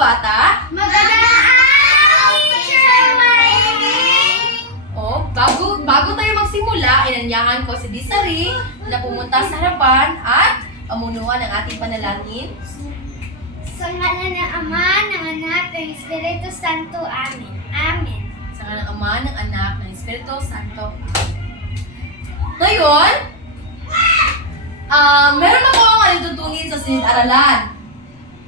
bata? Magandang araw, Teacher Maylene! O, bago tayo magsimula, inanyahan ko si Desiree na pumunta sa harapan at pamunuan ang ating panalangin. Sa ngalan ng Ama, ng Anak, ng Espiritu Santo. Amen. Amen. Sa ngalan ng Ama, ng Anak, ng Espiritu Santo. Ngayon, meron ako ang alitutunin sa silid-aralan.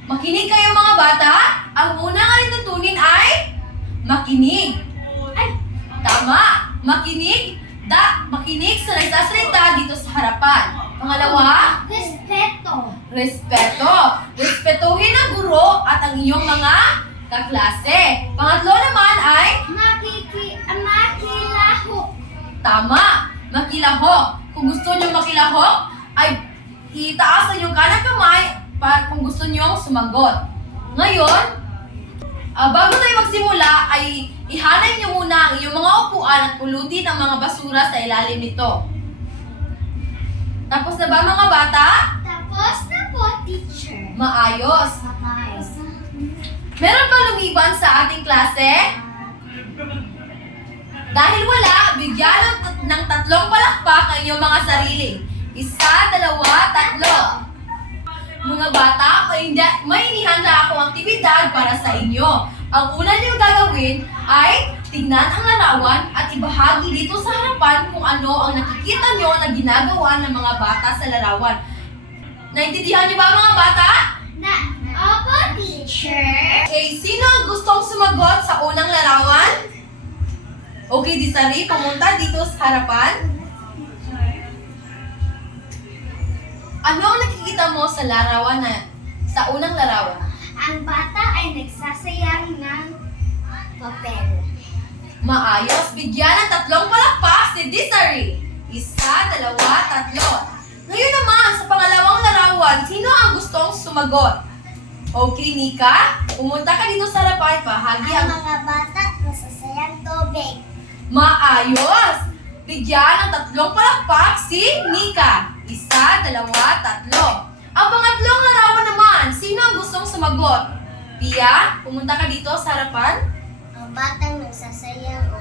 Makinig kayo mga bata. Ang unang alitutunin ay makinig. Ay, tama. Makinig. Makinig sa nagsasalita dito sa harapan. Pangalawa, Respeto. respeto. Respetuhin ang guro at ang iyong mga kaklase. Pangatlo naman ay Makilaho. tama. Makilaho. Kung gusto niyo makilaho, ay itaas ang iyong kanang kamay kung gusto niyong sumagot. Ngayon, bago tayo magsimula, ay ihanay niyo muna ang iyong mga upuan at pulutin ang mga basura sa ilalim nito. Tapos na ba mga bata? Tapos na po, Teacher. Maayos. Matayos. Meron ba lumiban sa ating klase? Dahil wala, bigyan ng tatlong palakpak ang iyong mga sarili. 1, 2, 3. Mga bata, may inihanda akong aktibidad para sa inyo. Ang una niyong gagawin ay tingnan ang larawan at ibahagi dito sa harapan kung ano ang nakikita niyo na ginagawa ng mga bata sa larawan. Naintindihan niyo ba mga bata? Opo, Teacher. Okay, sino ang gustong sumagot sa unang larawan? Okay, Desiree, pumunta dito sa harapan. Ano ang nakikita mo sa larawan sa unang larawan? Ang bata ay nagsasayang ng papel. Maayos, bigyan ng tatlong palakpak si Desiree. 1, 2, 3. Ngayon naman, sa pangalawang larawan, sino ang gustong sumagot? Okay, Nika, pumunta ka dito sa harapan, bahagi ang... mga bata nagsasayang tubig. Maayos! Bigyan ng tatlong palakpak si Nika. 1, 2, 3. Ang pangatlong larawan naman, sino ang gustong sumagot? Pia, pumunta ka dito sa harapan. Ang batang nagsasayang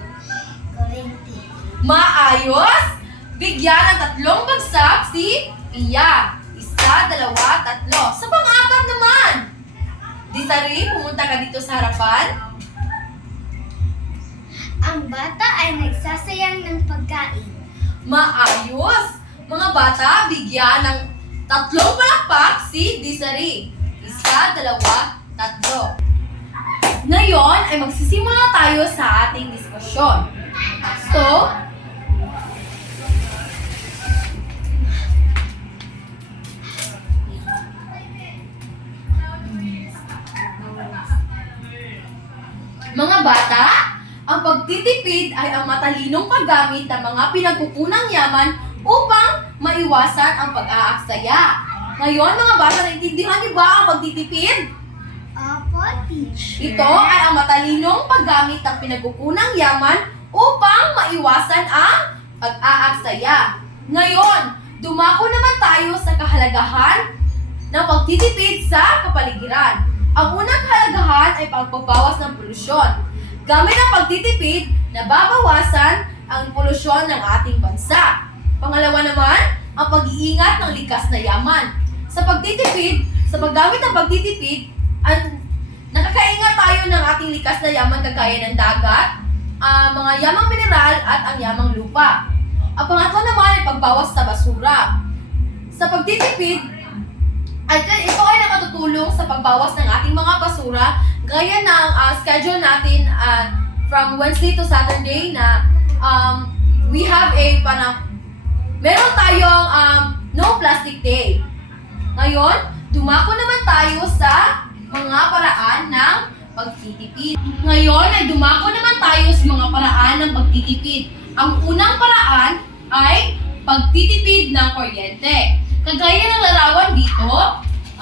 kuryente. Maayos! Bigyan ng tatlong bagsak si Pia. 1, 2, 3. Sa pang-apat naman, Desiree, pumunta ka dito sa harapan. Ang bata ay nagsasayang ng pagkain. Maayos! Mga bata, bigyan ng tatlong palakpak si Desiree. 1, 2, 3. Ngayon ay magsisimula tayo sa ating diskusyon. So, mga bata, ang pagtitipid ay ang matalinong paggamit ng mga pinagkukunang yaman upang maiwasan ang pag-aaksaya. Ngayon, mga bata, naintindihan niyo ba ang pagtitipid? Opo, Teacher. Ito ay ang matalinong paggamit ng pinagkukunang yaman upang maiwasan ang pag-aaksaya. Ngayon, dumako naman tayo sa kahalagahan ng pagtitipid sa kapaligiran. Ang unang kahalagahan ay pagbabawas ng polusyon. Gamit ang pagtitipid, nababawasan ang polusyon ng ating bansa. Pangalawa naman, ang pag-iingat ng likas na yaman. Sa pagtitipid, sa paggamit ng pagtitipid, nakakaingat tayo ng ating likas na yaman kagaya ng dagat, mga yamang mineral at ang yamang lupa. Ang pangatlo naman ay pagbawas sa basura. Sa pagtitipid, ito ay nakatutulong sa pagbawas ng ating mga basura gaya ng schedule natin from Wednesday to Saturday na we have meron tayong no plastic day. Ngayon, dumako naman tayo sa mga paraan ng pagtitipid. Ngayon ay dumako naman tayo sa mga paraan ng pagtitipid. Ang unang paraan ay pagtitipid ng kuryente. Kagaya ng larawan dito,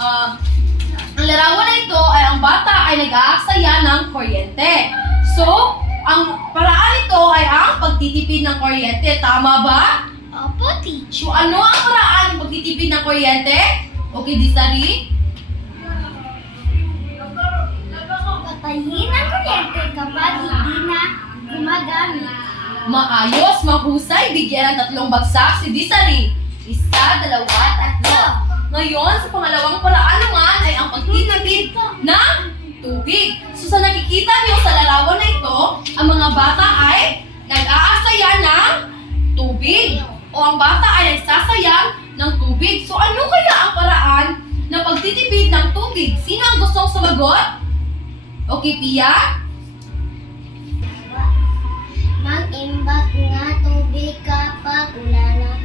ang larawan na ito ay ang bata ay nag-aaksaya ng kuryente. So, ang paraan ito ay ang pagtitipid ng kuryente. Tama ba? Opo, Teacher. So, ano ang paraan ng pagtitipid ng kuryente? Okay, Desiree? Maayos, mahusay, bigyan ng 3 bagsak si Desiree. 1, 2, 3. Ngayon, sa pangalawang paraan naman ay ang pagtitipid ng tubig. So sa nakikita niyo sa larawan na ito, ang mga bata ay nag-aaksaya ng tubig o ang bata ay nagsasayang ng tubig. So ano kaya ang paraan na pagtitipid ng tubig? Sino ang gustong sumagot? Okay, Pia? Mag-imbak nga tubig kapag ulanan.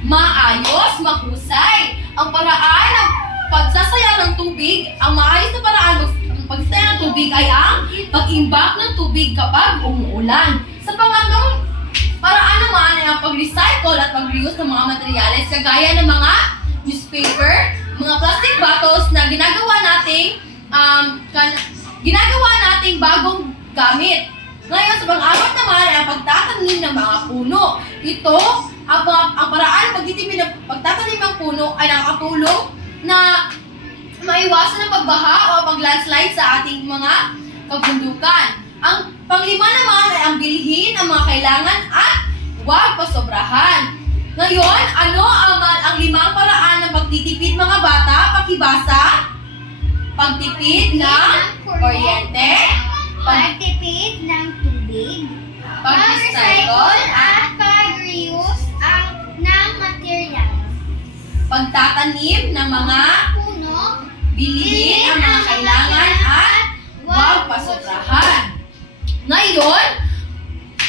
Maayos, mahusay. Ang paraan ng pagsasaya ng tubig, ang maayos na paraan ng pagsasaya ng tubig ay ang pag-imbak ng tubig kapag umuulan. Sa pangatlong paraan naman ay ang pag-recycle at pag-reuse ng mga materyales kagaya ng mga newspaper, mga plastic bottles na ginagawa nating bagong gamit. Ngayon, sa pang-apat naman ay ang pagtatanim ng mga puno. Ito, ang paraan ng pagtatanim ng puno ay nakakatulong na maiwasan ang pagbaha o pag-landslide sa ating mga kabundukan. Ang panglima naman ay ang bilhin ang mga kailangan at huwag pasobrahan. Ngayon, ano ang 5 paraan ng pagtitipid mga bata? Pakibasa. Pagtipid ng kuryente. Pagtipid ng tubig. Pag-recycle at pag-reuse ng material. Pagtatanim ng mga Puno. bilhin ang mga kailangan at huwag pasobrahan. Ngayon,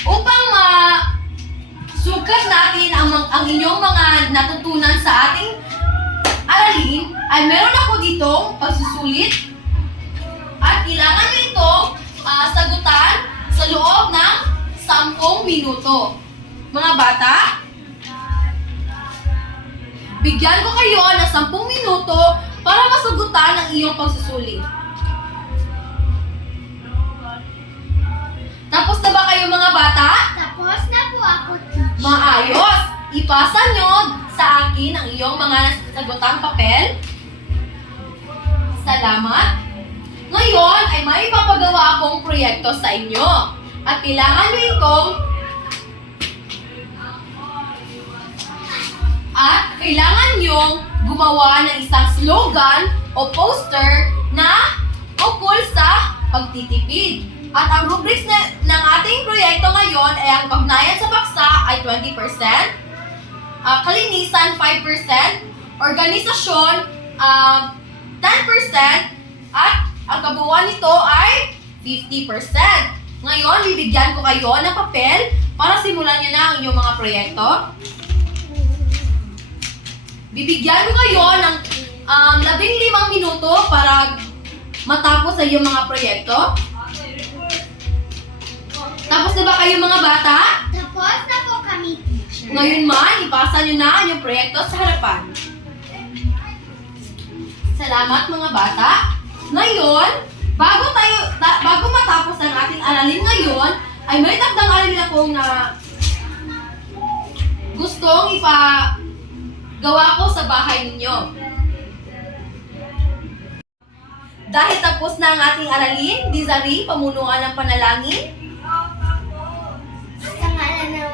upang masukat natin ang inyong mga natutunan sa ating aralin, ay meron ako ditong pagsusulit at kailangan nyo itong sagutan sa loob ng 10 minuto. Mga bata, bigyan ko kayo ng 10 minuto para masagutan ang iyong pagsusulit. Tapos na ba kayo mga bata? Tapos na po ako, teacher. Maayos! Ipasa nyo sa akin ang iyong mga nasagotang papel. Salamat! Ngayon ay may ipapagawa akong proyekto sa inyo. At kailangan nyo itong gumawa ng isang slogan o poster na ukol sa pagtitipid. At ang rubrics ng ating proyekto ngayon ay ang pagnayan sa paksa ay 20%, kalinisan 5%, organisasyon 10%, at ang kabuuan nito ay 50%. Ngayon, bibigyan ko kayo ng papel para simulan nyo na ang inyong mga proyekto. Bibigyan ko kayo ng 15 minuto para matapos sa iyong mga proyekto. Tapos na ba kayo mga bata? Tapos na po kami, teacher. Ngayon man, ipasa nyo na ang inyong proyekto sa harapan. Salamat mga bata. Ngayon, bago matapos ang ating aralin ngayon, ay may dagdag aralin akong na gustong ipagawa ko sa bahay ninyo. Dahil tapos na ang ating aralin, Desiree, pamunuan ng panalangin. Sa ngalan ng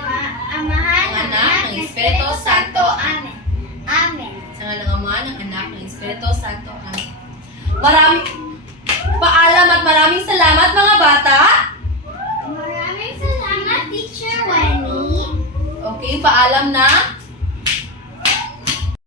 Amahan, Ng Anak, ng Espiritu Santo. Amen. Amen. Sa ngalan ng Ama, ng Anak, ng Espiritu Santo. Amen. Paalam at maraming salamat mga bata. Maraming salamat, Teacher Wenny. Okay, paalam na.